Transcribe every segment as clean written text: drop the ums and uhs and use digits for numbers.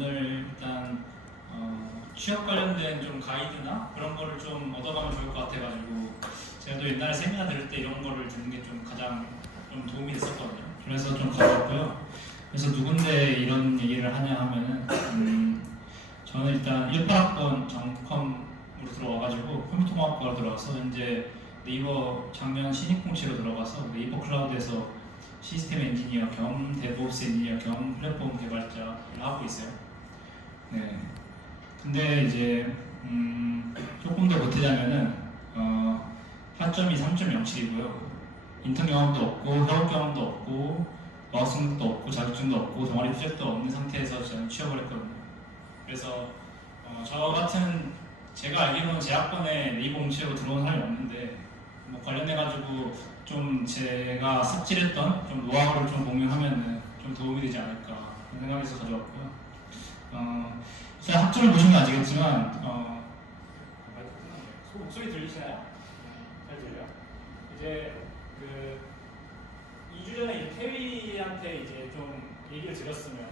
오늘 일단 취업 관련된 좀 가이드나 그런 거를 좀 얻어가면 좋을 것 같아가지고 제가 또 옛날에 세미나 들을 때 이런 거를 듣는 게 좀 가장 좀 도움이 됐었거든요. 그래서 좀 가져왔고요. 그래서 누군데 이런 얘기를 하냐 하면은 저는 일단 18학번 정컴으로 들어와가지고 컴퓨터공학과로 들어와서 현재 네이버 작년 신입공시로 들어가서 네이버 클라우드에서 시스템 엔지니어 겸 데브옵스 엔지니어 겸 플랫폼 개발자를 하고 있어요. 네. 근데 이제 조금 더 보태자면은 학점이 3.07이고요. 인턴 경험도 없고 협업 경험도 없고 마우스 등록도 없고 자격증도 없고 동아리 프로젝트도 없는 상태에서 저는 취업을 했거든요. 그래서 저 같은 제가 알기로는 제 학번에 네이버 공시로 들어온 사람이 없는데 뭐 관련해가지고 좀 제가 삽질했던 좀 노하우를 좀 공유하면은 좀 도움이 되지 않을까 생각해서 가져왔고요. 일단 학점을 보시면 아시겠지만 목소리 들리시나요? 잘 들려요? 이제 그 2주 전에 이제 태위한테 이제 좀 얘기를 드렸으면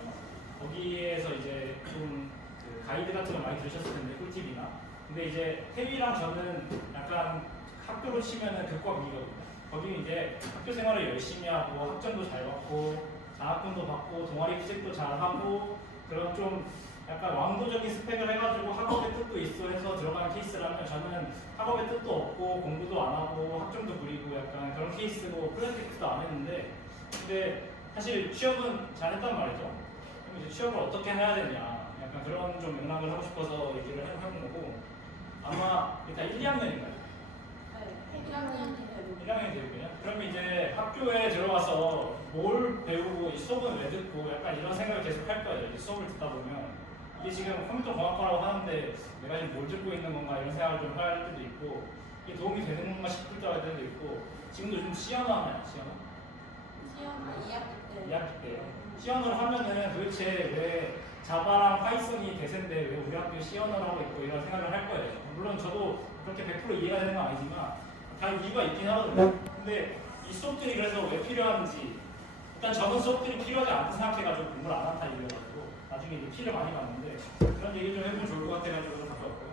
거기에서 이제 좀 그 가이드 같은 거 많이 들으셨을 텐데 꿀팁이나 근데 이제 태위랑 저는 약간 학교로 치면은 극과 극이거든요. 거기는 이제 학교 생활을 열심히 하고 학점도 잘 받고 장학금도 받고 동아리 프로젝트도 잘 하고 그런 좀 약간 왕도적인 스펙을 해가지고 학업의 뜻도 있어 해서 들어가는 케이스라면 저는 학업의 뜻도 없고 공부도 안 하고 학점도 부리고 약간 그런 케이스고 프로젝트도 안 했는데 근데 사실 취업은 잘했단 말이죠. 그럼 이제 취업을 어떻게 해야 되냐 약간 그런 좀 맥락을 하고 싶어서 얘기를 해본 거고 아마 일단 1, 2학년인가요? 네, 1학년이 1학년이 되고요. 그럼 이제 학교에 들어가서 뭘 배우고 이 수업은 왜 듣고 약간 이런 생각을 계속 할 거예요. 이 수업을 듣다 보면 이게 지금 컴퓨터 공학과라고 하는데 내가 지금 뭘 듣고 있는 건가 이런 생각을 좀 할 때도 있고 이게 도움이 되는 건가 싶을 때도 있고 지금도 좀 시연어 하나요? 시연어? 2학기 때 시연어를 하면은 도대체 왜 자바랑 파이썬이 대세인데 왜 우리 학교 시연어를 하고 있고 이런 생각을 할 거예요. 물론 저도 그렇게 100% 이해가 되는 건 아니지만 다 이유가 있긴 하거든요. 근데 이 수업들이 그래서 왜 필요한지 일단 저는 수업들이 필요하지 않다 생각해가지고 공부를 안 한다 이래가지고 나중에 이제 피를 많이 봤는데 그런 얘기 좀 해보면 좋을 것 같아가지고 가져왔고요.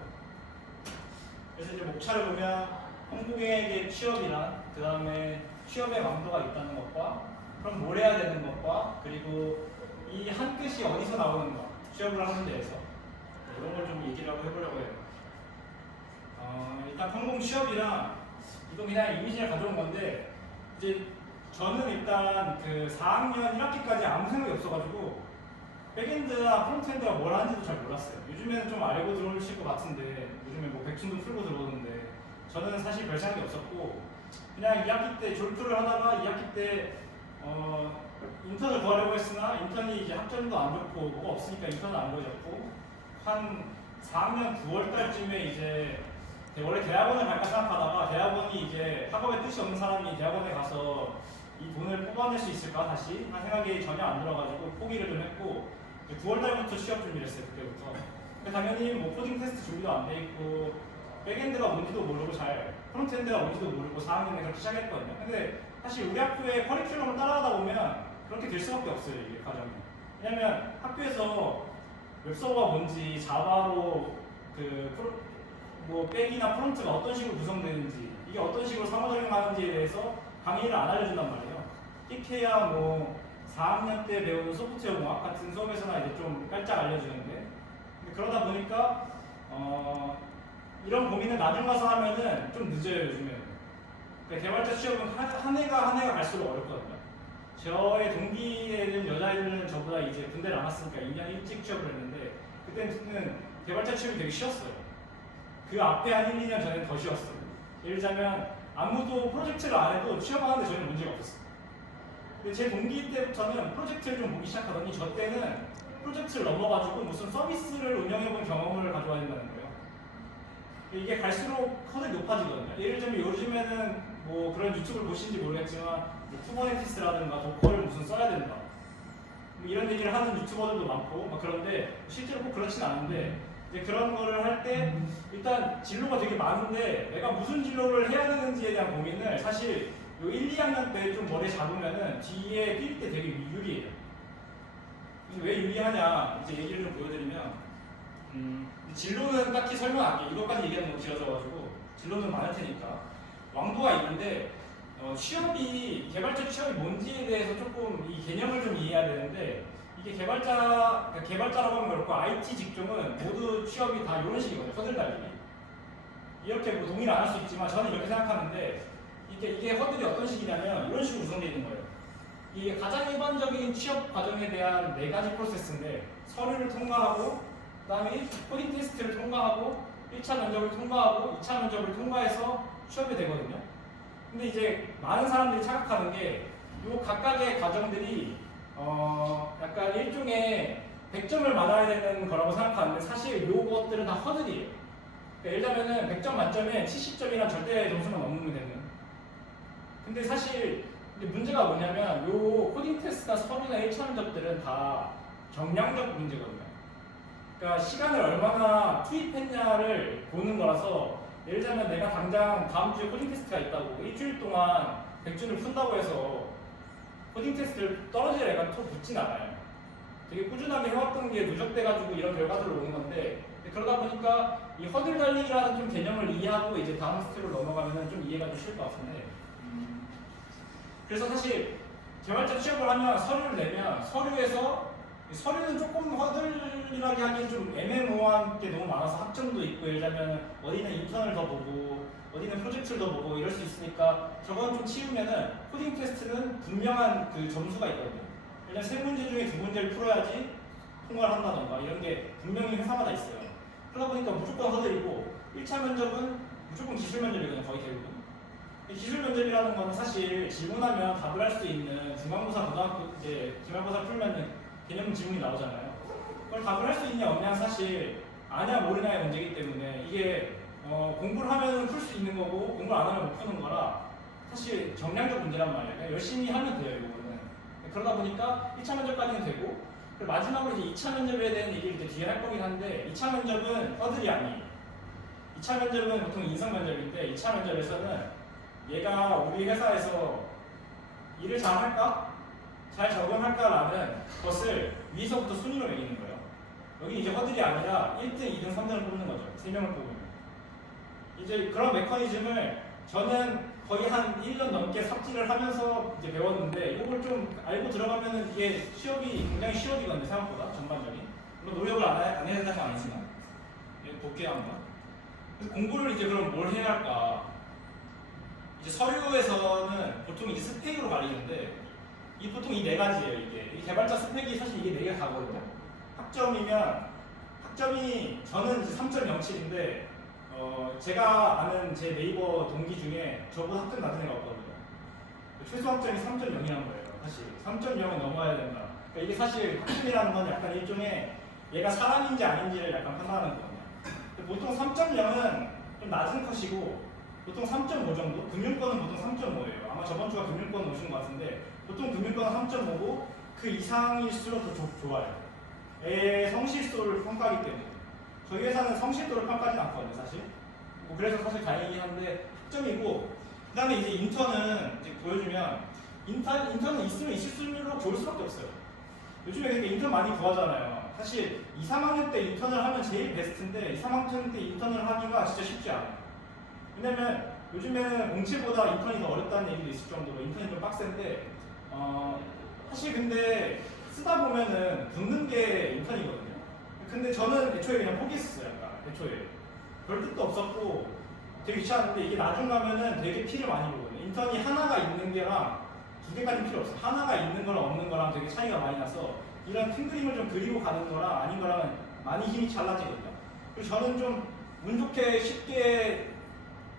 그래서 이제 목차를 보면 한국의 취업이란 그 다음에 취업의 왕도가 있다는 것과 그럼 뭘 해야 되는 것과 그리고 이 한 끝이 어디서 나오는가 취업을 하는 데에서 이런 걸 좀 얘기를 하고 해보려고 해요. 일단 항공 취업이랑 이건 그냥 이미지를 가져온 건데 이제 저는 일단 그 4학년 1학기까지 아무 생각이 없어가지고 백엔드나 프론트엔드가 뭘 하는지도 잘 몰랐어요. 요즘에는 좀 알고 들어오실 것 같은데 요즘에 뭐 백신도 풀고 들어오는데 저는 사실 별 생각이 없었고 그냥 2학기 때 졸프를 하다가 2학기 때 인턴을 구하려고 했으나 인턴이 이제 학점도 안 좋고 뭐가 없으니까 인턴을 안 구해졌고 한 4학년 9월 달쯤에 이제 원래 대학원을 갈까 생각하다가 대학원이 이제 학업에 뜻이 없는 사람이 대학원에 가서 이 돈을 뽑아낼 수 있을까 다시 한 생각이 전혀 안 들어가지고 포기를 좀 했고 9월 달부터 취업 준비를 했어요. 그때부터. 당연히 뭐 코딩 테스트 준비도 안 돼 있고 백엔드가 뭔지도 모르고 잘 프론트엔드가 뭔지도 모르고 4학년에 그렇게 시작했거든요. 근데 사실 우리 학교의 커리큘럼을 따라가다 보면 그렇게 될 수밖에 없어요. 이게 과정이. 왜냐면 학교에서 웹서버가 뭔지 자바로 뭐 백이나 프론트가 어떤 식으로 구성되는지 이게 어떤 식으로 상호작용하는지에 대해서 강의를 안 알려준단 말이에요. 끼케야 뭐 4학년 때 배우는 소프트웨어 공학 같은 수업에서나 이제 좀 깔짝 알려주는데 그러다 보니까 이런 고민을 나중 가서 하면은 좀 늦어요 요즘에는. 그러니까 개발자 취업은 한 해가 갈수록 어렵거든요. 저의 동기에는 여자애들은 저보다 이제 군대를 안 왔으니까 2년 일찍 취업을 했는데 그때는 개발자 취업이 되게 쉬웠어요. 그 앞에 한 1, 2년 전에는 더 쉬웠어요. 예를 들자면 아무도 프로젝트를 안 해도 취업하는데 전혀 문제가 없었어요. 근데 제 동기 때부터는 프로젝트를 좀 보기 시작하더니 저 때는 프로젝트를 넘어가지고 무슨 서비스를 운영해본 경험을 가져와야 된다는 거예요. 이게 갈수록 허들이 높아지거든요. 예를 들면 요즘에는 뭐 그런 유튜브를 보시는지 모르겠지만 쿠버네티스라든가 도커를 무슨 써야 된다. 뭐 이런 얘기를 하는 유튜버들도 많고 막 그런데 실제로 꼭 그렇진 않은데 이제 그런 거를 할 때 일단 진로가 되게 많은데 내가 무슨 진로를 해야 되는지에 대한 고민을 사실 요 1, 2학년 때 좀 머리에 잡으면은 뒤에 뛸 때 되게 유리해요. 왜 유리하냐 이제 얘기를 좀 보여드리면 진로는 딱히 설명 안 해. 이것까지 얘기하면 너무 길어져가지고 진로는 많을 테니까 왕도가 있는데 취업이 개발자 취업이 뭔지에 대해서 조금 이 개념을 좀 이해해야 되는데 이게 개발자라고 하면 그렇고 IT 직종은 모두 취업이 다 이런 식이거든요. 허들 달리기 이렇게 뭐 동의를 안 할 수 있지만 저는 이렇게 생각하는데 이게 허들이 어떤 식이냐면 이런 식으로 구성되어 있는 거예요. 이게 가장 일반적인 취업 과정에 대한 4가지 프로세스인데 서류를 통과하고 그다음에 코딩 테스트를 통과하고 1차 면접을 통과하고 2차 면접을 통과해서 취업이 되거든요. 근데 이제 많은 사람들이 착각하는 게 이 각각의 과정들이 약간 일종의 100점을 받아야 되는 거라고 생각하는데 사실 요것들은 다 허들이에요. 그러니까 예를 들면은 100점 만점에 70점이란 절대 점수만 넘으면 되는. 근데 사실 문제가 뭐냐면 요 코딩 테스트나 서류나 1차 면접들은 다 정량적 문제거든요. 그러니까 시간을 얼마나 투입했냐를 보는 거라서 예를 들면 내가 당장 다음 주에 코딩 테스트가 있다고 일주일 동안 100점을 푼다고 해서 코딩 테스트를 떨어질 애가 또 붙진 않아요. 되게 꾸준하게 해왔던 게 누적돼가지고 이런 결과들을 오는 건데 그러다 보니까 이 허들 달리기라는 좀 개념을 이해하고 이제 다음 스텝으로 넘어가면 좀 이해가 좀 쉬울 것 같은데 그래서 사실 개발자 취업을 하면 서류를 내면 서류는 조금 허들이라게 하기엔 좀 애매모호한 게 너무 많아서 학점도 있고 예를 들면 어디는 인턴을 더 보고 어디는 프로젝트를 더 보고 이럴 수 있으니까 저건 좀 치우면은 코딩 테스트는 분명한 그 점수가 있거든요. 일단 3문제 중에 2문제를 풀어야지 통과를 한다던가 이런 게 분명히 회사마다 있어요. 그러다 보니까 무조건 허들이고 1차 면접은 무조건 기술 면접이거든요. 거의 대부분. 기술 면접이라는 건 사실 질문하면 답을 할 수 있는 중간고사, 고등학교 이제 기말고사 풀면은 개념 질문이 나오잖아요. 그걸 답을 할 수 있냐 없냐 사실 아냐 모르냐의 문제이기 때문에 이게 공부를 하면 풀 수 있는 거고 공부를 안 하면 못 푸는 거라 사실 정량적 문제란 말이에요. 그러니까 열심히 하면 돼요 이거는. 그러다 보니까 1차 면접까지는 되고 그리고 마지막으로 이제 2차 면접에 대한 얘기를 이제 뒤에 할 거긴 한데 2차 면접은 허들이 아니에요. 2차 면접은 보통 인성 면접인데 2차 면접에서는 얘가 우리 회사에서 일을 잘 할까? 잘 적응할까라는 것을 위에서부터 순위로 매기는 거예요. 여기 이제 허들이 아니라 1등, 2등, 3등을 뽑는 거죠. 3명을 뽑으면. 이제 그런 메커니즘을 저는 거의 한 1년 넘게 삽질을 하면서 이제 배웠는데 이걸 좀 알고 들어가면은 이게 취업이 굉장히 쉬워지거든요. 생각보다 전반적인. 물론 노력을 안 해야 된다는 건 아니지만. 볼게요 한번. 그래서 공부를 이제 그럼 뭘 해야 할까? 이제 서류에서는 보통 이제 스펙으로 가리는데 보통 이 4가지예요. 이 개발자 스펙이 사실 이게 4개가 다거든요. 학점이 저는 이제 3.07인데 제가 아는 제 네이버 동기 중에 저보다 학점 낮은 애가 없거든요. 최소 학점이 3.0이란 거예요. 사실 3.0은 넘어야 된다. 그러니까 이게 사실 학점이라는 건 약간 일종의 얘가 사람인지 아닌지를 약간 판단하는 거거든요. 보통 3.0은 좀 낮은 컷이고 보통 3.5 정도? 금융권은 보통 3.5예요. 아마 저번 주가 금융권 오신 것 같은데 보통 금융권은 3.5고 그 이상일수록 더 좋아요. 성실도를 평가하기 때문에 저희 회사는 성실도를 평가하지 않거든요, 사실. 그래서 사실 다행이긴 한데 학점이고 그 다음에 이제 인턴은 이제 보여주면 인턴은 있으면 있을수록 좋을 수밖에 없어요. 요즘에 그러니까 인턴 많이 구하잖아요. 사실 2, 3학년 때 인턴을 하면 제일 베스트인데 2, 3학년 때 인턴을 하기가 진짜 쉽지 않아요. 왜냐면 요즘에는 07보다 인턴이 더 어렵다는 얘기도 있을 정도로 인턴이 좀 빡센데 사실 근데 쓰다 보면은 붙는 게 인턴이거든요. 근데 저는 애초에 그냥 포기했었어요. 약간 애초에 별 뜻도 없었고 되게 귀찮은데 이게 나중 가면은 되게 피를 많이 보거든요. 인턴이 하나가 있는 게랑 2개까지 필요 없어요. 하나가 있는 거랑 없는 거랑 되게 차이가 많이 나서 이런 큰 그림을 좀 그리고 가는 거랑 아닌 거랑은 많이 힘이 달라지거든요. 그리고 저는 좀 운 좋게 쉽게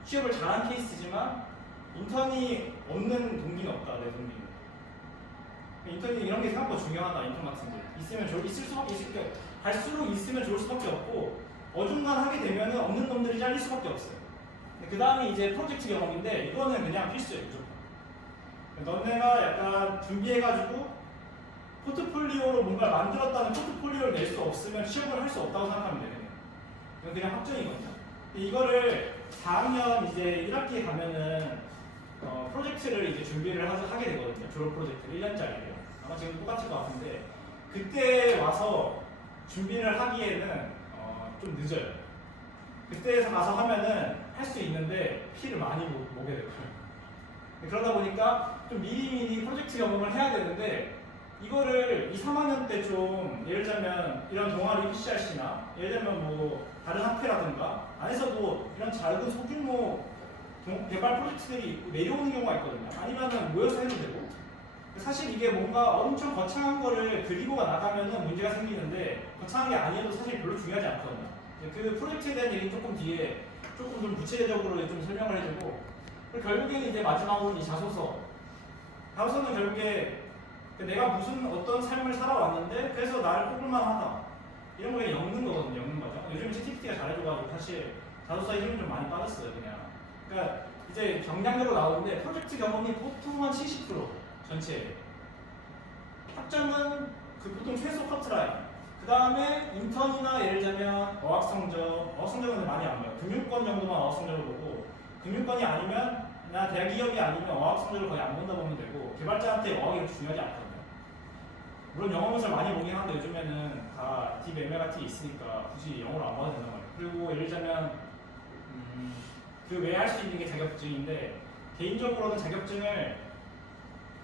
취업을 잘한 케이스지만 인턴이 없는 동기는 없다. 내 동기는. 인턴이 이런 게 생각보다 중요하다. 인턴 같은 게 갈수록 있으면 좋을 수밖에 없고 어중간하게 되면은 없는 놈들이 잘릴 수밖에 없어요. 그 다음에 이제 프로젝트 경험인데 이거는 그냥 필수예요. 무조건. 너네가 약간 준비해가지고 포트폴리오로 뭔가 만들었다는 포트폴리오를 낼 수 없으면 취업을 할 수 없다고 생각하면 되거든요. 이건 그냥 확정이거든요. 이거를 4학년 이제 1학기에 가면은 프로젝트를 이제 준비를 하게 되거든요. 졸업 프로젝트 1년짜리예요. 아마 지금 똑같을 것 같은데 그때 와서 준비를 하기에는 좀 늦어요. 그때에서 가서 하면은 할 수 있는데 피를 많이 보게 돼요. 그러다 보니까 좀 미리미리 프로젝트 경험을 해야 되는데 이거를 2, 3학년 때 좀 예를 들자면 이런 동아리 PCRC나 예를 들면 뭐 다른 학회라든가 안에서도 이런 작은 소규모 개발 프로젝트들이 내려오는 경우가 있거든요. 아니면은 모여서 해도 되고. 사실 이게 뭔가 엄청 거창한 거를 그리고가 나가면은 문제가 생기는데 거창한 게 아니어도 사실 별로 중요하지 않거든요. 그 프로젝트에 대한 얘기 조금 뒤에 조금 좀 구체적으로 좀 설명을 해주고 그리고 결국에는 이제 마지막으로 이 자소서. 자소서는 결국에 내가 무슨 어떤 삶을 살아왔는데 그래서 나를 뽑을만 하다. 이런 거 그냥 엮는 거거든요. 엮는 거죠. 요즘 ChatGPT가 잘해줘가지고 사실 자소서에 힘이 좀 많이 빠졌어요. 그냥. 그러니까 이제 경량적으로 나오는데 프로젝트 경험이 보통 한 70% 전체. 학점은 그 보통 최소 커트라인. 그 다음에 인턴이나 예를 들면 어학성적은 많이 안 봐요. 금융권 정도만 어학성적을 보고 금융권이 아니면 나 대기업이 아니면 어학성적을 거의 안 본다 보면 되고 개발자한테 어학이 그렇게 중요하지 않거든요. 물론 영어 문서를 많이 보긴 하는데 요즘에는 다 DML 같은 게 있으니까 굳이 영어를 안 봐도 된단 말이에요. 그리고 예를 들자면 그 외에 할 수 있는 게 자격증인데 개인적으로는 자격증을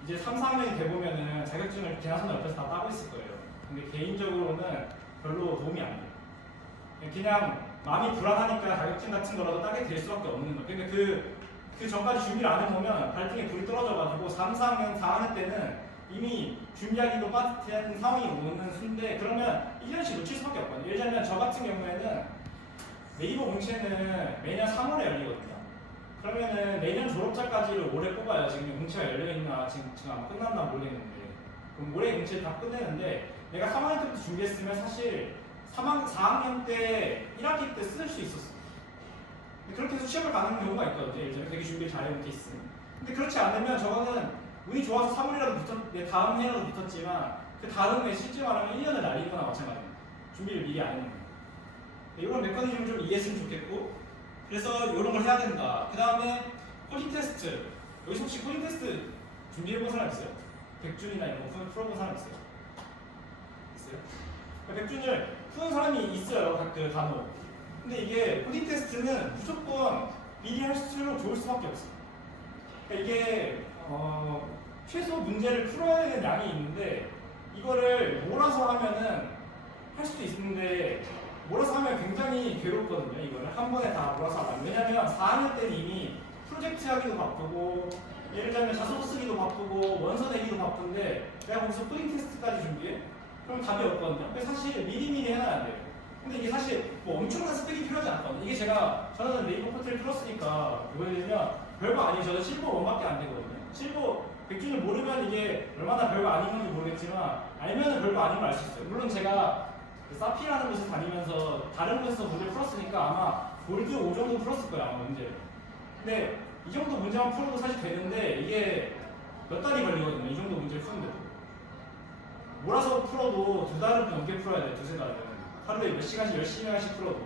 이제 3, 4학년이 돼보면은 자격증을 계산서 옆에서 다 따고 있을 거예요. 근데 개인적으로는 별로 도움이 안 돼요. 그냥 마음이 불안하니까 자격증 같은 거라도 따게 될 수밖에 없는 거예요. 그러니까 그 전까지 준비를 안 해보면 발등에 불이 떨어져가지고 3, 4학년, 4학년 때는 이미 준비하기도 빠듯한 상황이 오는 수인데 그러면 1년씩 놓칠 수밖에 없거든요. 예를 들면 저 같은 경우에는 네이버 공채는 매년 3월에 열리거든요. 그러면은 내년 졸업자까지를 올해 뽑아요. 지금 공채가 열려있나 지금 아마 끝났나 모르겠는데 그럼 올해 공채 다 끝내는데 내가 3학년 때부터 준비했으면 사실 4학년 때 1학기 때 쓸 수 있었어. 그렇게 해서 시험을 가는 경우가 있거든요. 예를 들면 되게 준비를 잘해온 케이스. 근데 그렇지 않으면 저거는 운이 좋아서 3월이라도 내 다음 해라도 붙었지만 그 다음 해 실제 말하면 1년을 날리거나 마찬가지입니다. 준비를 미리 안 했는데. 이런 메커니즘을 좀 이해했으면 좋겠고 그래서 이런 걸 해야 된다. 그 다음에 코딩 테스트. 여기서 혹시 코딩 테스트 준비해본 사람 있어요? 백준이나 이런 거 풀어본 사람 있어요? 있어요? 백준을 푸는 사람이 있어요. 그 단어. 근데 이게 코딩 테스트는 무조건 미리 할수록 좋을 수밖에 없어요. 그러니까 이게 최소 문제를 풀어야 되는 양이 있는데 이거를 몰아서 하면은 할 수도 있는데 몰아서 하면 굉장히 괴롭거든요. 이거를 한 번에 다 몰아서 하면. 왜냐면 4학년 때는 이미 프로젝트 하기도 바쁘고 예를 들면 자소서 쓰기도 바쁘고 원서 내기도 바쁜데 내가 거기서 코딩 테스트까지 준비해? 그럼 답이 없거든요. 그래서 사실 미리미리 해놔야 돼요. 근데 이게 사실 뭐 엄청난 스펙이 필요하지 않거든요. 이게 저는 네이버 포트를 풀었으니까 보여드리면 별거 아니에요. 저는 실버 1밖에 안 되거든요. 실버 100준을 모르면 이게 얼마나 별거 아닌 건지 모르겠지만 알면은 별거 아닌 걸 알 수 있어요. 물론 제가 그 사피라는 곳에 다니면서 다른 곳에서 문제를 풀었으니까 아마 골드 5 정도 풀었을 거예요. 아마 문제를. 근데 이 정도 문제만 풀어도 사실 되는데 이게 몇 달이 걸리거든요. 이 정도 문제를 푸는데도. 몰아서 풀어도 2달은 넘게 풀어야 돼요. 2, 3달은. 하루에 몇 시간씩 열심히 하씩 풀어도.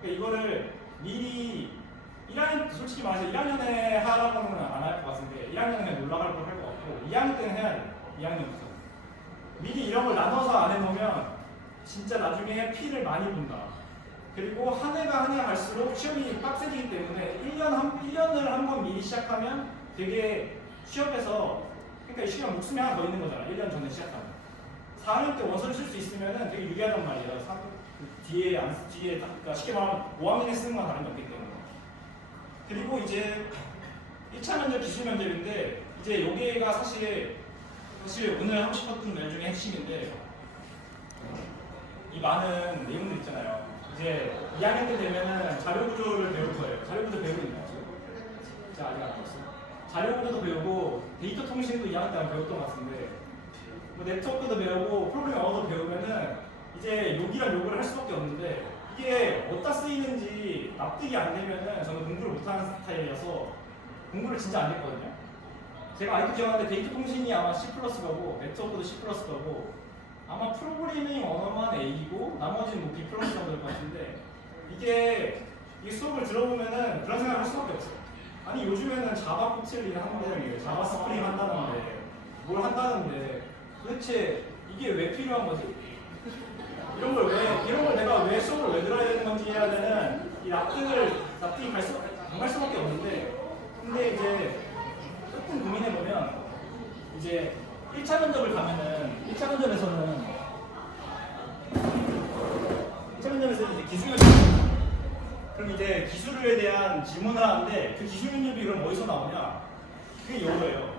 그러니까 이거를 미리 1학년, 솔직히 말해서 1학년에 하라고 하면 안 할 것 같은데 1학년은 그냥 놀러갈 걸 할 것 같고 2학년 때는 해야 돼요. 2학년부터. 미리 이런 걸 나눠서 안 해놓으면 진짜 나중에 피를 많이 본다. 그리고 한 해가 갈수록 시험이 빡세지기 때문에 1년을 한 번 미리 시작하면 되게 취업해서 그러니까 이 시간 목숨이 하나 더 있는 거잖아. 1년 전에 시작하면. 4학년 때 원서를 쓸 수 있으면 되게 유리하단 말이야. 뒤에 그러니까 쉽게 말하면 5학년에 쓰는 건 다른 게 없기 때문에. 그리고 이제 1차 면접, 기술 면접인데 이제 여기가 사실 오늘 하고 싶었던 말 중에 핵심인데 이 많은 내용들 있잖아요. 이제 2학년 때 되면은 자료 구조를 배울 거예요. 자료 구조 배우고 있나요? 제가 아직 안 배웠어요. 자료 구조도 배우고 데이터 통신도 2학년 때 배웠던 것 같은데 뭐 네트워크도 배우고 프로그래밍 언어도 배우면은 이제 욕이랑 욕을 할 수밖에 없는데 이게 어디다 쓰이는지 납득이 안 되면은 저는 공부를 못하는 스타일이어서 공부를 진짜 안 했거든요. 제가 아직도 기억하는데 데이터 통신이 아마 C++고 네트워크도 C++고 아마 프로그래밍 언어만 A고 나머지는 뭐 B+ 정도 될 것 같은데 이게 수업을 들어보면은 그런 생각을 할 수밖에 없어요. 아니 요즘에는 자바 코틀린 한다는데 자바 스프링 한다는데 뭘 한다는데 도대체 이게 왜 필요한 거지? 이런 걸 내가 왜 수업을 왜 들어야 되는 건지 해야 되는 이 납득이 안 갈 수밖에 없는데, 근데 이제 조금 고민해보면, 이제 1차 면접을 가면은, 1차 면접에서는 이제 기술 면접, 그럼 이제 기술에 대한 질문을 하는데, 그 기술 면접이 그럼 어디서 나오냐? 그게 이거예요.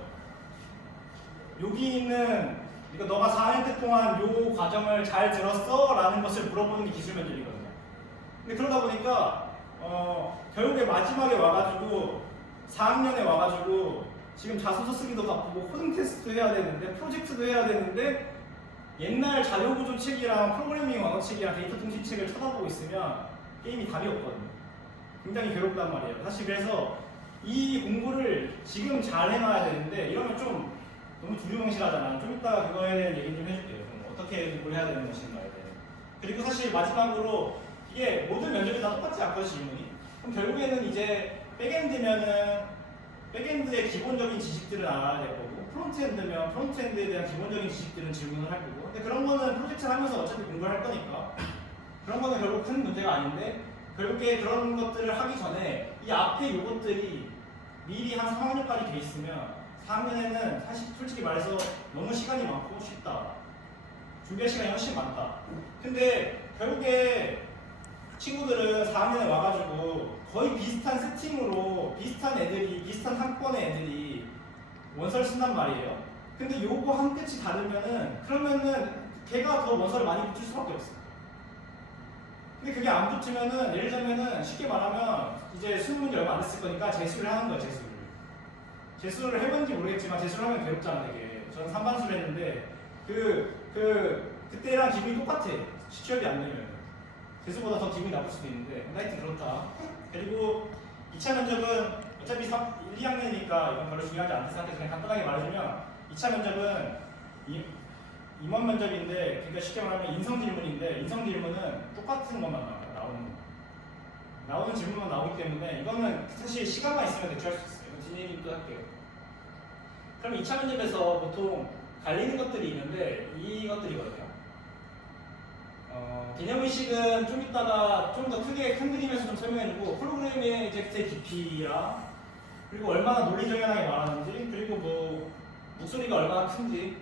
여기 있는, 그러니까 너가 4년 때 동안 요 과정을 잘 들었어? 라는 것을 물어보는 게 기술 면접이거든요. 근데 그러다 보니까 결국에 마지막에 와가지고 4학년에 와가지고 지금 자소서 쓰기도 바쁘고 코딩 테스트도 해야 되는데 프로젝트도 해야 되는데 옛날 자료구조 책이랑 프로그래밍 언어 책이랑 데이터 통신 책을 쳐다보고 있으면 게임이 답이 없거든요. 굉장히 괴롭단 말이에요. 사실 그래서 이 공부를 지금 잘 해놔야 되는데 이러면 좀 너무 두리뭉실하잖아. 좀 이따 그거에 대한 얘기 좀 해줄게요. 좀 어떻게 공부를 해야 되는 것인가에 대해. 그리고 사실 마지막으로 이게 모든 면접이 다 똑같지 않거든요, 질문이. 그럼 결국에는 이제 백엔드면은 백엔드의 기본적인 지식들을 알아야 될 거고, 프론트엔드면 프론트엔드에 대한 기본적인 지식들은 질문을 할 거고. 근데 그런 거는 프로젝트를 하면서 어차피 공부를 할 거니까 그런 거는 결국 큰 문제가 아닌데, 결국에 그런 것들을 하기 전에 이 앞에 요것들이 미리 한 3학년까지 돼 있으면 4학년에는 사실 솔직히 말해서 너무 시간이 많고 쉽다. 준비할 시간이 훨씬 많다. 근데 결국에 친구들은 4학년에 와가지고 거의 비슷한 세팅으로 비슷한 애들이, 비슷한 학번의 애들이 원서를 쓴단 말이에요. 근데 요거 한 끝이 다르면은 그러면은 걔가 더 원서를 많이 붙일 수밖에 없어. 근데 그게 안 붙으면은 예를 들면은 쉽게 말하면 이제 수능 문제 얼마 안 됐을 거니까 재수를 하는 거야, 재수를. 재수를 해본지 모르겠지만 재수를 하면 괴롭잖아, 되게. 저는 3반수를 했는데 그때랑 기분이 똑같아. 취업이 안 되면. 재수보다 더 기분이 나쁠 수도 있는데 하여튼 그렇다. 그리고 2차 면접은 어차피 1, 2학년이니까 이건 별로 중요하지 않은 상태에서 그냥 간단하게 말해주면 2차 면접은 임원 면접인데, 그러니까 쉽게 말하면 인성 질문인데, 인성 질문은 똑같은 것만 나오는 질문만 나오기 때문에 이거는 사실 시간만 있으면 대처할 수 있어요. 이건 뒷얘기도 할게요. 그럼 2차 면접에서 보통 갈리는 것들이 있는데 이것들이거든요. 개념의식은 좀 이따가 좀 더 크게 큰 그림에서 좀 설명해주고, 프로그래밍의 텍스트의 깊이랑 그리고 얼마나 논리정연하게 말하는지, 그리고 뭐 목소리가 얼마나 큰지.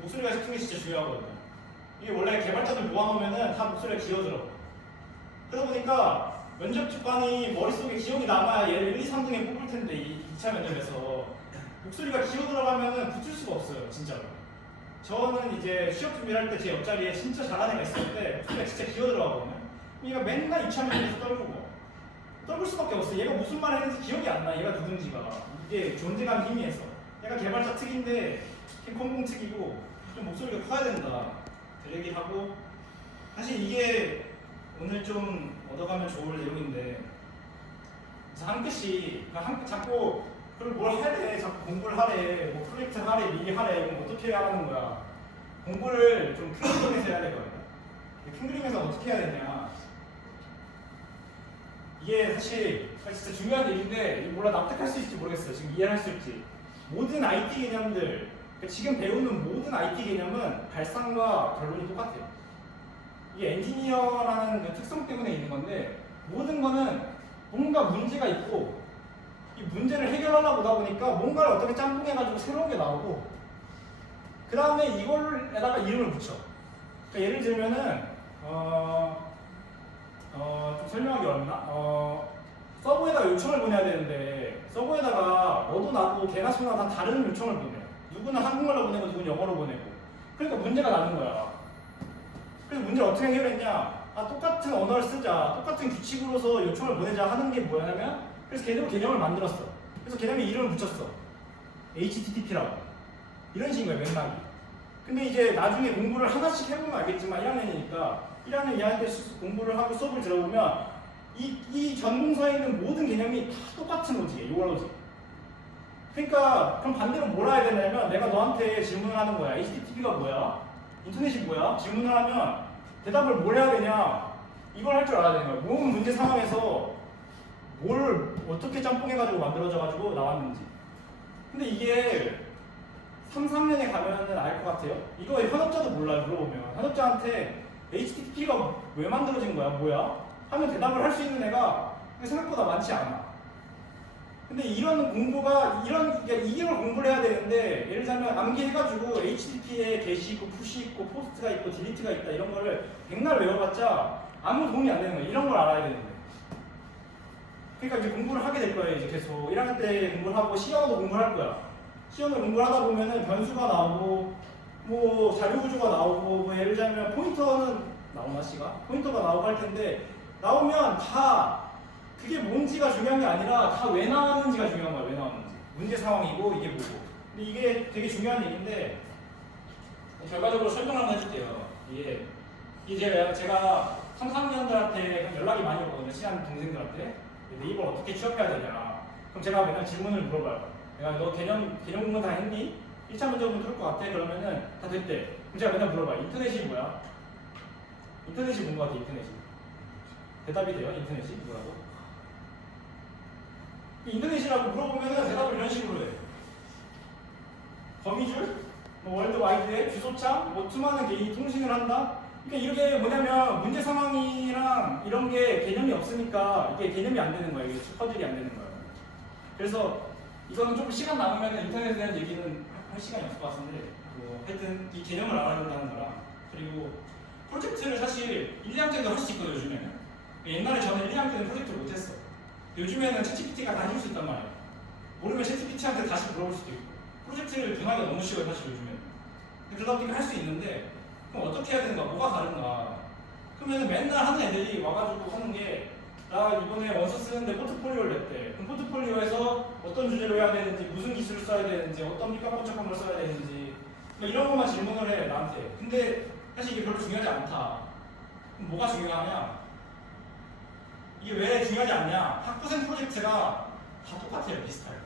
목소리가 큰 게 진짜 중요하거든요. 이게 원래 개발자들 모아놓으면은 다 목소리가 기어들어. 그러다 보니까 면접관이 머릿속에 기억이 남아야 얘를 1, 2, 3등에 뽑을 텐데, 2차 면접에서 목소리가 기어 들어가면은 붙일 수가 없어요, 진짜로. 저는 이제 취업 준비를 할 때 제 옆자리에 진짜 잘하는 애가 있었는데 목소리가 진짜 기어 들어가거든요. 얘가 맨날 2차 면접에서 떨굴 수밖에 없어. 얘가 무슨 말을 했는지 기억이 안 나. 얘가 누군지가. 이게 존재감 희미해서. 얘가 개발자 특인데 컴공 특이고 좀 목소리가 커야 된다. 그 얘기를 하고, 사실 이게 오늘 좀 얻어가면 좋을 내용인데, 그래서 한 끗이 자꾸 그걸 뭘 하래, 자꾸 공부를 하래, 뭐 프로젝트 하래, 미리 하래, 그럼 어떻게 하는 거야? 공부를 좀 큰 그림에서 해야 되거든요. 큰 그림에서 어떻게 해야 되냐? 이게 사실 진짜 중요한 얘기인데 몰라 납득할 수 있을지 모르겠어요. 지금 이해할 수 있을지. 모든 IT 개념들, 지금 배우는 모든 IT 개념은 발상과 결론이 똑같아요. 이게 엔지니어라는 그 특성 때문에 있는 건데, 모든 거는 뭔가 문제가 있고 이 문제를 해결하려고 하다 보니까 뭔가를 어떻게 짬뽕해가지고 새로운 게 나오고, 그 다음에 이걸에다가 이름을 붙여. 그러니까 예를 들면은 좀 설명하기 어렵나? 서버에다가 요청을 보내야 되는데 서버에다가 너도 나도 개나 소나 다 다른 요청을 보내. 누구는 한국말로 보내고 누구는 영어로 보내고. 그러니까 문제가 나는 거야. 그래서 문제를 어떻게 해결했냐? 똑같은 언어를 쓰자, 똑같은 규칙으로서 요청을 보내자 하는 게 뭐냐면, 그래서 개념을 만들었어. 그래서 개념에 이름을 붙였어. HTTP라고. 이런 식인 거야, 맥락이. 근데 이제 나중에 공부를 하나씩 해보면 알겠지만 1학년이니까 1학년 2학년 때 공부를 하고 수업을 들어보면 이 전공서에 있는 모든 개념이 다 똑같은 로직이에요. 요 로직. 그러니까 그럼 반대로 뭘 해야 되냐면, 내가 너한테 질문을 하는 거야. HTTP가 뭐야? 인터넷이 뭐야? 질문을 하면 대답을 뭘 해야 되냐? 이걸 할 줄 알아야 되는 거야. 모든 문제 상황에서 뭘 어떻게 짬뽕해가지고 만들어져가지고 나왔는지. 근데 이게 3, 4년에 가면은 알 것 같아요. 이거 현업자도 몰라요. 물어보면 현업자한테 HTTP가 왜 만들어진 거야? 뭐야? 하면 대답을 할 수 있는 애가 생각보다 많지 않아. 근데 이런 공부가 그러니까 2개월 공부를 해야 되는데 예를 들자면 암기해가지고 HTTP에 게시 있고 푸시 있고 포스트가 있고 딜리트가 있다 이런 거를 백날 외워봤자 아무 도움이 안 되는 거야. 이런 걸 알아야 되는데. 그러니까 이제 공부를 하게 될 거예요. 이제 계속 1학년 때 공부를 하고 시연어도 공부를 할 거야. 시연을 공부를 하다 보면은 변수가 나오고 뭐 자료 구조가 나오고 뭐 예를 들자면 포인터는 나오나 씨가 포인터가 나오고 할 텐데 나오면 다 그게 뭔지가 중요한 게 아니라 다 왜 나왔는지가 중요한 거야. 왜 나왔는지 문제 상황이고 이게 뭐고. 근데 이게 되게 중요한 얘기인데 결과적으로 설명을 한번 해줄게요. 이게 제가 3, 4학년들한테 연락이 많이 오거든요. 친한 동생들한테 네이버 어떻게 취업해야 되냐. 그럼 제가 맨날 질문을 물어봐요. 내가 너 개념 공부 다 했니? 1차 문제 보면 들을 것 같아? 그러면은 다 됐대. 그럼 제가 맨날 물어봐요. 인터넷이 뭐야? 인터넷이 뭔 것 같아? 인터넷이 대답이 돼요? 인터넷이 뭐라고? 인터넷이라고 물어보면은 대답을 이런 식으로 해. 거미줄, 뭐 월드와이드의 주소창, 뭐 수많은 개인이 통신을 한다. 그러니까 이게 뭐냐면 문제 상황이랑 이런 게 개념이 없으니까 이게 개념이 안 되는 거예요. 이게 퍼즐이 안 되는 거예요. 그래서 이거는 좀 시간 남으면 인터넷에 대한 얘기는 할 시간이 없을 것 같은데 뭐 하여튼 이 개념을 알아야 된다는 거랑 그리고 프로젝트를 사실 1, 2학년 때도 할 수 있거든요. 요즘에는. 옛날에 저는 1, 2학년 때는 프로젝트를 못했어. 요즘에는 챗GPT가 다 해줄 수 있단 말이에요. 모르면 챗GPT한테 다시 물어볼 수도 있고 프로젝트를 변하기가 너무 쉬워요. 사실 요즘에는. 그러다 보니까 할 수 있는데 그럼 어떻게 해야 되는가? 뭐가 다른가? 그러면 맨날 하는 애들이 와가지고 하는 게 나 이번에 원서 쓰는데 포트폴리오를 냈대. 그럼 포트폴리오에서 어떤 주제로 해야 되는지, 무슨 기술을 써야 되는지, 어떤 삐까뻔쩍한 걸 써야 되는지 뭐 이런 것만 질문을 해 나한테. 근데 사실 이게 별로 중요하지 않다. 그럼 뭐가 중요하냐? 이게 왜 중요하지 않냐? 학부생 프로젝트가 다 똑같아요. 비슷해요.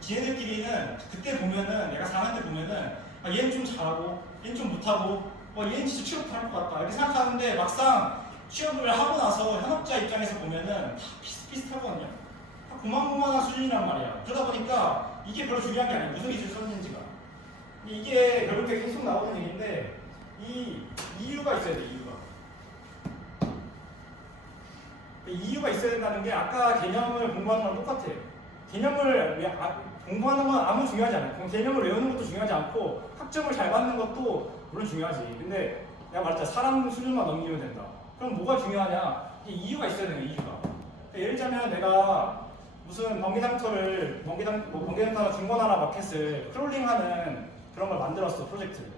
지네들끼리는 그때 보면은 내가 4학년 때 보면은 아, 얘는 좀 잘하고 얘는 좀 못하고 얘는 진짜 취업 잘할 것 같다 이렇게 생각하는데 막상 취업을 하고 나서 현업자 입장에서 보면은 다 비슷비슷하거든요. 다 고만고만한 수준이란 말이야. 그러다 보니까 이게 별로 중요한 게 아니에요. 무슨 기술 썼는지가. 이게 결국에 계속 나오는 얘기인데 이 이유가 있어야 돼. 이유가 있어야 된다는 게 아까 개념을 공부하는 거랑 똑같아요. 개념을 공부하는 건 아무 중요하지 않아요. 개념을 외우는 것도 중요하지 않고 학점을 잘 받는 것도 물론 중요하지. 근데 내가 말했잖아. 사람 수준만 넘기면 된다. 그럼 뭐가 중요하냐? 이유가 있어야 되는 거야. 이유가. 그러니까 예를 들자면 내가 무슨 번개장터나 중고나라 마켓을 크롤링하는 그런 걸 만들었어. 프로젝트를.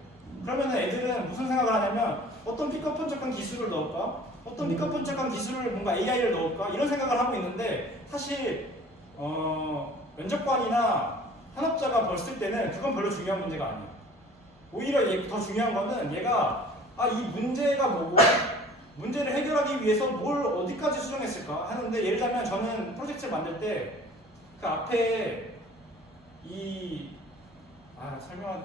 그러면 애들은 무슨 생각을 하냐면 어떤 삐까뻔쩍한 기술을 넣을까? 어떤 삐까뻔쩍한 기술을 뭔가 AI를 넣을까? 이런 생각을 하고 있는데 사실 면접관이나 현업자가 봤을 때는 그건 별로 중요한 문제가 아니에요. 오히려 더 중요한 거는 얘가 이 문제가 뭐고 문제를 해결하기 위해서 뭘 어디까지 수정했을까 하는데 예를 들자면 저는 프로젝트를 만들 때 그 앞에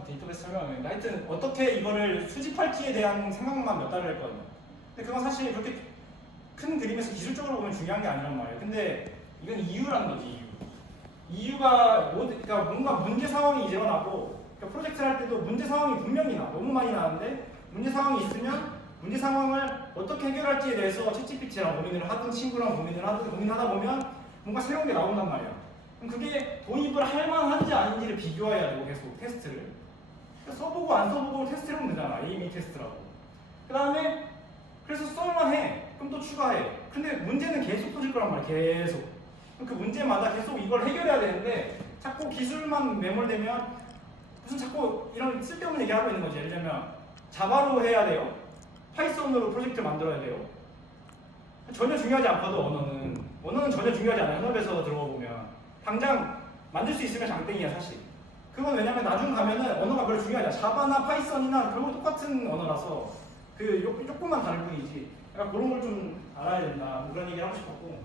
데이터베이스 설명하는데 하여튼 어떻게 이거를 수집할지에 대한 생각만 몇 달을 했거든요. 근데 그건 사실 그렇게 큰 그림에서 기술적으로 보면 중요한 게 아니란 말이에요. 근데 이건 이유라는 거지. 이유가 그러니까 뭔가 문제 상황이 일어나고 그러니까 프로젝트를 할 때도 문제 상황이 분명히 너무 많이 나는데 문제 상황이 있으면 문제 상황을 어떻게 해결할지에 대해서 챗GPT랑 고민을 하든 친구랑 고민하다 보면 뭔가 새로운 게 나온단 말이야. 그럼 그게 도입을 할 만한지 아닌지를 비교해야 되고 계속 테스트를. 써보고 안 써보고 테스트를 하면 되잖아. A/B 테스트라고. 그 다음에 그래서 써만해. 그럼 또 추가해. 근데 문제는 계속 터질 거란 말이야. 계속. 그 문제마다 계속 이걸 해결해야 되는데 자꾸 기술만 매몰되면 무슨 자꾸 이런 쓸데없는 얘기 하고 있는 거지. 예를 들면 자바로 해야 돼요. 파이썬으로 프로젝트를 만들어야 돼요. 전혀 중요하지 않거든. 언어는 전혀 중요하지 않아요. 현업에서 들어가 보면 당장 만들 수 있으면 장땡이야 사실. 그건 왜냐면 나중 가면은 언어가 별로 중요하지 않아. 자바나 파이썬이나 결국 똑같은 언어라서 조금만 다를 뿐이지. 그러니까 그런 걸 좀 알아야 된다. 뭐 그런 얘기를 하고 싶었고.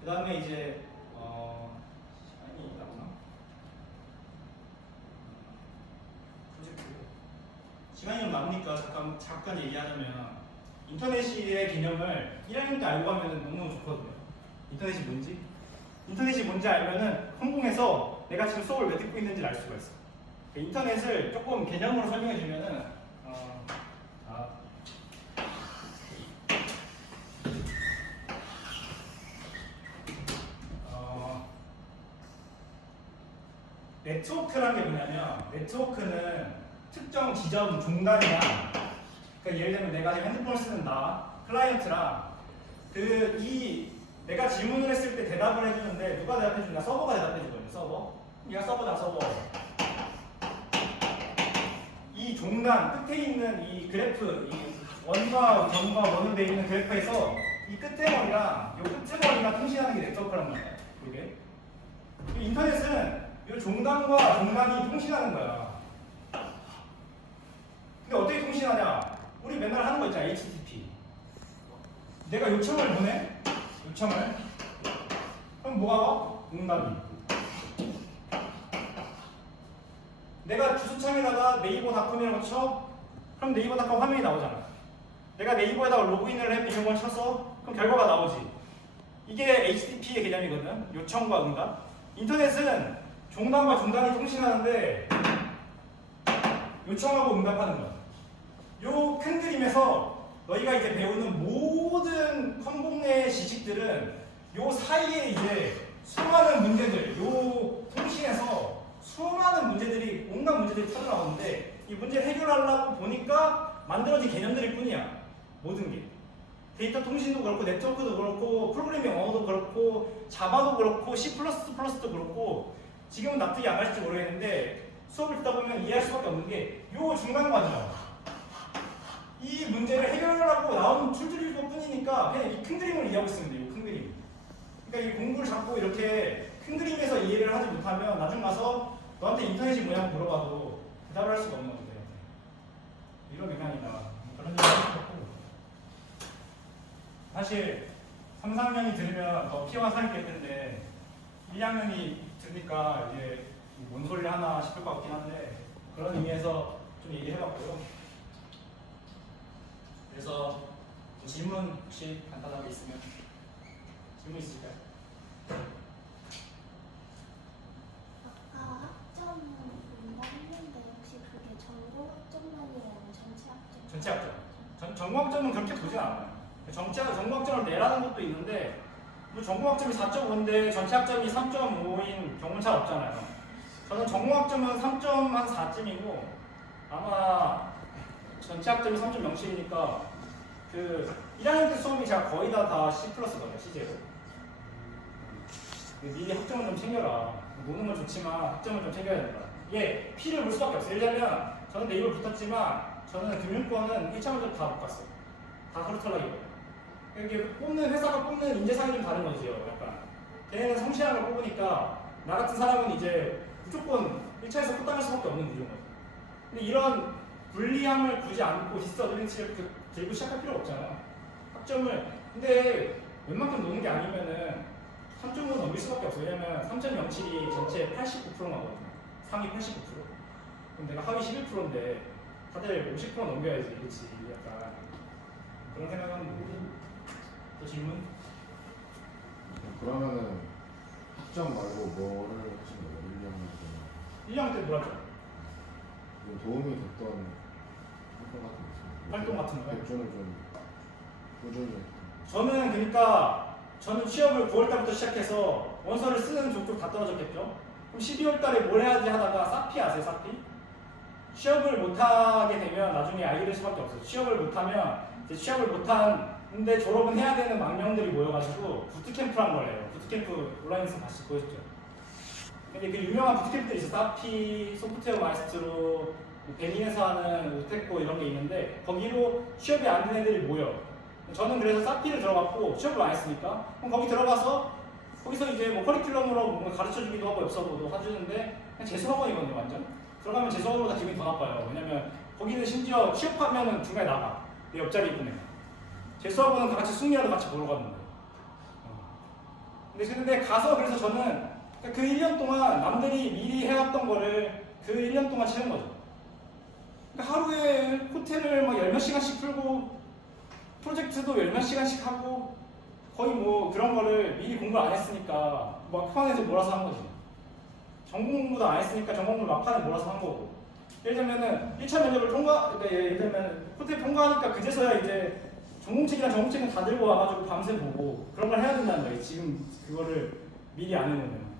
그 다음에 이제 시간이 있다 보나? 프로젝트 시간이 좀 남으니까 잠깐 얘기하자면 인터넷의 개념을 1학년 때 알고 가면 너무 좋거든요. 인터넷이 뭔지? 인터넷이 뭔지 알면은 성공해서 내가 지금 수업을 왜 듣고 있는지를 알 수가 있어. 인터넷을 조금 개념으로 설명해 주면은 아, 네트워크라는 게 뭐냐면 네트워크는 특정 지점 종단이나 그러니까 예를 들면 내가 지금 핸드폰을 쓰는 나 클라이언트랑 내가 질문을 했을 때 대답을 해주는데 누가 대답해 주냐? 서버가 대답해 주거든요. 서버. 얘가 서버다 서버. 이 종단 끝에 있는 이 그래프, 이 원과 점과 원으로 되어 있는 그래프에서 이 끝에 머리랑 이 끝에 머리가 통신하는 게 네트워크란 말이야. 이게 인터넷은 이 종단과 종단이 통신하는 거야. 근데 어떻게 통신하냐? 우리 맨날 하는 거 있잖아. HTTP. 내가 요청을 보내. 요청을. 그럼 뭐가 와? 응답이. 내가 주소창에다가 네이버닷컴이라고 쳐. 그럼 네이버닷컴 화면이 나오잖아. 내가 네이버에다가 로그인을 해 비밀번호 쳐서 그럼 결과가 나오지. 이게 HTTP의 개념이거든. 요청과 응답. 인터넷은 종단과 종단이 통신하는데 요청하고 응답하는 거야. 요 큰 그림에서 너희가 이제 배우는 모든 컴공의 지식들은 요 사이에 이제 수많은 문제들, 요 통신에서 수많은 문제들이 온갖 문제들이 터져나오는데 이 문제를 해결하려고 보니까 만들어진 개념들일 뿐이야. 모든 게. 데이터 통신도 그렇고 네트워크도 그렇고 프로그래밍 언어도 그렇고 자바도 그렇고 C++도 그렇고 지금은 납득이 안 갈지 모르겠는데 수업을 듣다 보면 이해할 수밖에 없는 게 요 중간 과정 이 문제를 해결하려고 나온 툴들일 뿐이니까 그냥 이 큰 그림을 이해하고 있으면 돼요. 큰 그림. 그러니까 이 공부를 자꾸 이렇게 큰 그림에서 이해를 하지 못하면 나중 가서 너한테 인터넷이 뭐냐고 물어봐도 대답을 할 수가 없는 건데 이런 맥락이다. 그런 얘기 하고 사실 3, 4학년이 들으면 더 피와 살이 겠는데 1학년이 들으니까 이제 뭔 소리를 하나 싶을 것 같긴 한데 그런 의미에서 좀 얘기해봤고요. 그래서 질문 혹시 간단하게 있으면 질문 있을까요? 아까 학점 본다 했는데 혹시 그게 전공 학점만이라는 전체 학점? 전체 학점. 전공 학점은 그렇게 보진 않아요. 전공 학점을 내라는 것도 있는데 뭐 전공 학점이 4.5인데 전체 학점이 3.5인 경우는 잘 없잖아요. 저는 전공 학점은 3.4쯤이고 아마 전체 학점이 3.07이니까 그 1학년 때 수업이 제가 거의 다 C++거든요. C제로. 미리 학점을 좀 챙겨라. 노는 건 좋지만 학점을 좀 챙겨야 된다. 이게 P를 볼 수밖에 없어요. 예를 들면 저는 네이버 붙었지만 저는 금융권은 1차 면접 다 못 갔어요. 다 하루 탈락이거든요. 이게 뽑는 회사가 뽑는 인재상이 좀 다른 거지요. 약간 걔네는 성실한 걸 뽑으니까 나 같은 사람은 이제 무조건 1차에서 끝당할 수밖에 없는 구조인 거죠. 근데 이런 불리함을 굳이 안고 디스 어드밴티지를 들고 시작할 필요가 없잖아요. 학점을 근데 웬만큼 노는 게 아니면은 3.5 넘길 수밖에 없어요. 왜냐면 3.07이 전체 89%나거든요. 상위 89%. 그럼 내가 하위 11%인데 다들 50% 넘겨야지. 그렇지. 약간 그런 생각하는 거고. 또 질문? 그러면은 학점 말고 뭐를 하신 거예요? 1학년 때 놀았죠. 도움이 됐던 활동 같은 거요? 발전을 좀 꾸준히 저는 그러니까 저는 취업을 9월 달부터 시작해서 원서를 쓰는 족족 다 떨어졌겠죠. 그럼 12월 달에 뭘 해야지 하다가 사피 아세요? 사피? 취업을 못하게 되면 나중에 알게 될 수밖에 없어요. 취업을 못하면 이제 취업을 못하는데 졸업은 해야 되는 망명들이 모여가지고 부트캠프란 걸 해요. 부트캠프 온라인에서 다시 보였죠. 근데 그 유명한 부트캠프들이 있어요. 사피, 소프트웨어 마이스트로, 베닌에서 하는 우테코 이런 게 있는데 거기로 취업이 안 된 애들이 모여. 저는 그래서 사피를 들어갔고 취업을 안 했으니까 그럼 거기 들어가서 거기서 이제 뭐 커리큘럼으로 뭔가 가르쳐주기도 하고 엽서도 해주는데 그냥 재수학원이거든요. 완전 들어가면 재수학원보다 기분이 더 나빠요. 왜냐면 거기는 심지어 취업하면은 중간에 나가 내 옆자리 있던 애가. 재수학원은 다 같이 승리하러 같이 보러 가는 거예요. 근데 가서 그래서 저는 그 1년 동안 남들이 미리 해왔던 거를 그 1년 동안 치는 거죠. 그러니까 하루에 호텔을 막 10몇 시간씩 풀고 프로젝트도 10몇 시간씩 하고 거의 뭐 그런 거를 미리 공부를 안 했으니까 막판에서 몰아서 한 거지. 전공 공부도 안 했으니까 전공 공부 막판에 몰아서 한 거고. 예를 들면은 1차 면접을 그러니까 예를 들면 호텔 통과하니까 그제서야 이제 전공책이랑 전공책은 다 들고 와가지고 밤새 보고 그런 걸 해야 된다는 거예요. 지금 그거를 미리 안 해놓으면.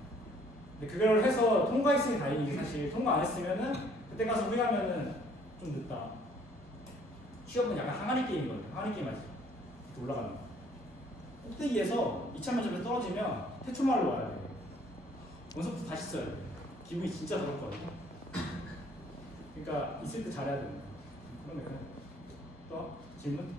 근데 그걸 해서 통과했으니 다행이지 사실. 통과 안 했으면은 그때 가서 후회하면은 좀 늦다. 취업은 약간 항아리 게임이거든요. 항아리 게임 알지? 올라가는 거. 꼭대기에서 2차 면접에 떨어지면 태초말로 와야 돼요. 원서부터 다시 써야 돼요. 기분이 진짜 더럽거든요. 그러니까 있을 때 잘해야 됩니다. 그러면 또 질문?